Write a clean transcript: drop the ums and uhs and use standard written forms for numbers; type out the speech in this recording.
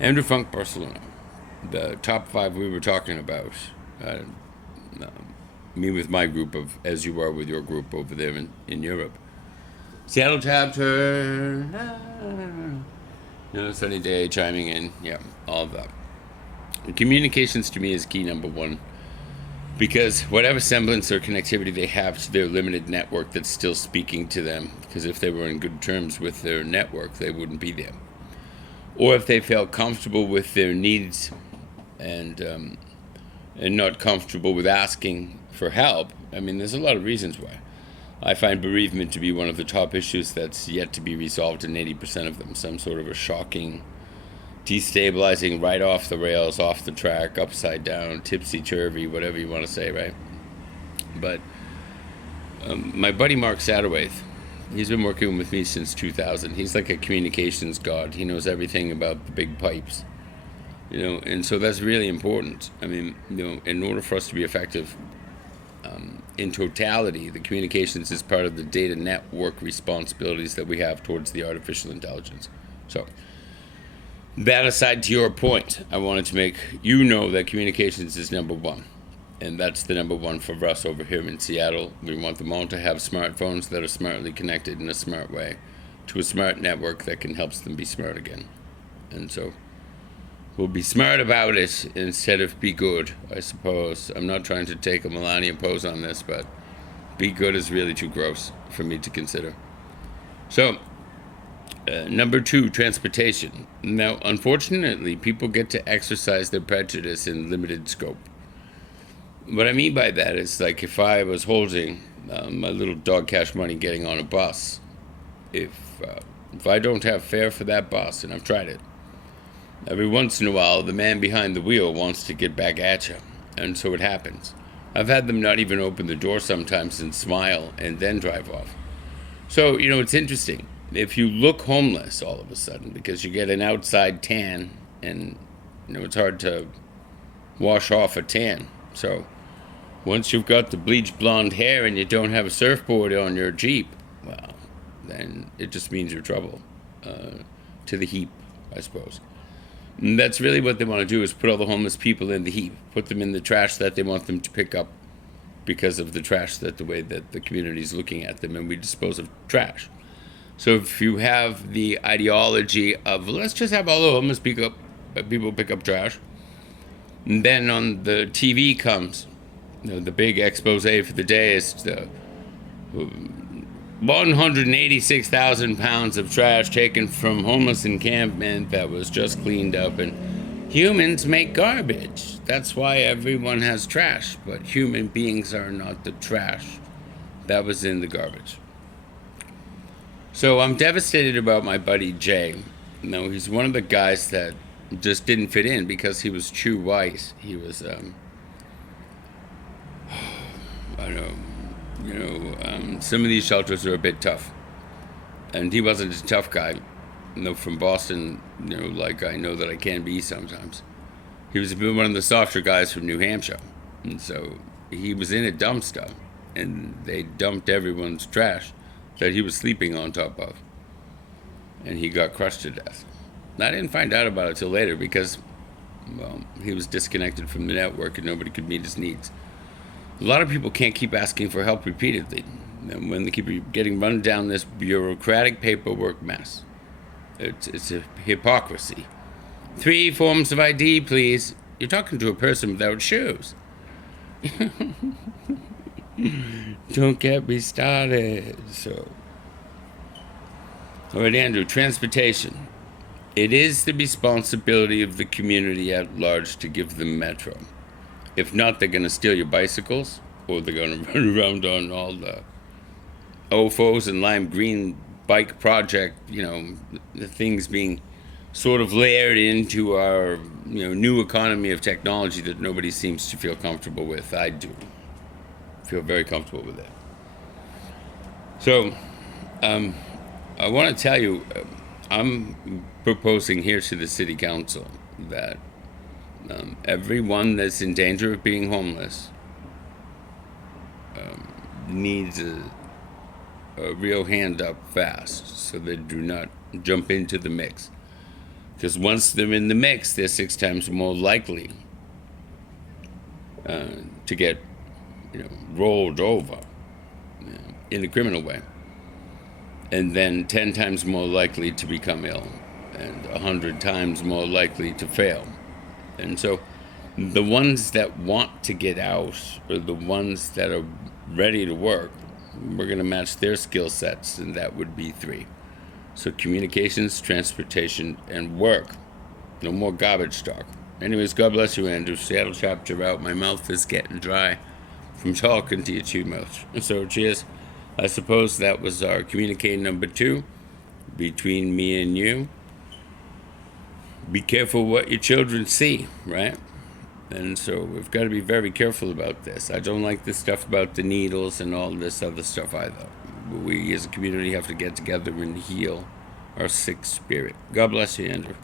Andrew Funk, Barcelona. The top five we were talking about. Uh, Me with my group of, as you are with your group over there in Europe. Seattle chapter. Sunny day chiming in. Yeah, all of that. And communications to me is key number one because whatever semblance or connectivity they have to their limited network that's still speaking to them, because if they were in good terms with their network, they wouldn't be there. Or if they felt comfortable with their needs and um, and not comfortable with asking for help. I mean, there's a lot of reasons why. I find bereavement to be one of the top issues that's yet to be resolved in 80% of them. Some sort of a shocking, destabilizing, right off the rails, off the track, upside down, tipsy turvy, whatever you want to say, right? But my buddy Mark Satterwaith, he's been working with me since 2000. He's like a communications god. He knows everything about the big pipes, and so that's really important. I mean, in order for us to be effective in totality, the communications is part of the data network responsibilities that we have towards the artificial intelligence. So, that aside, to your point, I wanted to make you know that communications is number one. And that's the number one for us over here in Seattle. We want them all to have smartphones that are smartly connected in a smart way to a smart network that can help them be smart again. And so we'll be smart about it instead of be good, I suppose. I'm not trying to take a Melania pose on this, but be good is really too gross for me to consider. So, number two, transportation. Now, unfortunately, people get to exercise their prejudice in limited scope. What I mean by that is, like, if I was holding my little dog cash money getting on a bus, if if I don't have fare for that bus, and I've tried it, every once in a while the man behind the wheel wants to get back at you, and so it happens. I've had them not even open the door sometimes and smile and then drive off. So, it's interesting. If you look homeless all of a sudden because you get an outside tan and, it's hard to wash off a tan. So, once you've got the bleach blonde hair and you don't have a surfboard on your Jeep, well, then it just means you're trouble. To the heap, I suppose. And that's really what they want to do, is put all the homeless people in the heap, put them in the trash that they want them to pick up because of the trash, that the way that the community is looking at them, and we dispose of trash. So if you have the ideology of let's just have all the homeless people pick up trash, and then on the TV comes, the big expose for the day is the 186,000 pounds of trash taken from homeless encampment that was just cleaned up, and humans make garbage. That's why everyone has trash, but human beings are not the trash that was in the garbage. So I'm devastated about my buddy Jay. He's one of the guys that just didn't fit in because he was too white. He was, I don't know, some of these shelters are a bit tough. And he wasn't a tough guy, from Boston, like I know that I can be sometimes. He was one of the softer guys from New Hampshire. And so he was in a dumpster, and they dumped everyone's trash that he was sleeping on top of. And he got crushed to death. I didn't find out about it till later because, well, he was disconnected from the network and nobody could meet his needs. A lot of people can't keep asking for help repeatedly. And when they keep getting run down this bureaucratic paperwork mess, it's a hypocrisy. 3 forms of ID, please. You're talking to a person without shoes. Don't get me started. So, all right, Andrew, transportation. It is the responsibility of the community at large to give them metro. If not, they're going to steal your bicycles, or they're going to run around on all the OFOs and lime green bike project, the things being sort of layered into our, new economy of technology that nobody seems to feel comfortable with. I do feel very comfortable with it. So, I want to tell you, I'm proposing here to the city council that everyone that's in danger of being homeless needs a real hand up fast so they do not jump into the mix. Because once they're in the mix, they're 6 times more likely to get, rolled over, in a criminal way, and then 10 times more likely to become ill, and 100 times more likely to fail. And so the ones that want to get out, or the ones that are ready to work, we're going to match their skill sets, and that would be 3. So communications, transportation, and work. No more garbage talk. Anyways, God bless you, Andrew. Seattle chapter out. My mouth is getting dry from talking to you too much. So cheers. I suppose that was our communique number 2 between me and you. Be careful what your children see, right? And so we've got to be very careful about this. I don't like this stuff about the needles and all this other stuff either. We as a community have to get together and heal our sick spirit. God bless you, Andrew.